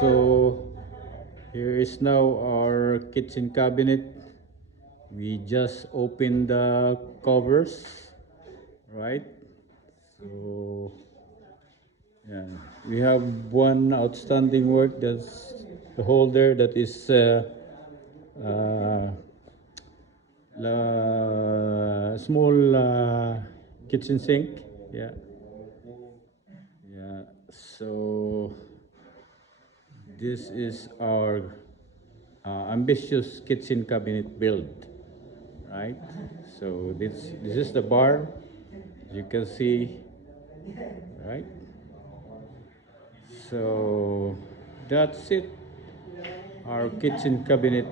So here is now our kitchen cabinet. We just opened the covers, right? So yeah, we have one outstanding work, that's the holder, that is uh, small kitchen sink. Yeah, yeah. So this is our ambitious kitchen cabinet build, right? So this is the bar, you can see, right? So that's it, our kitchen cabinet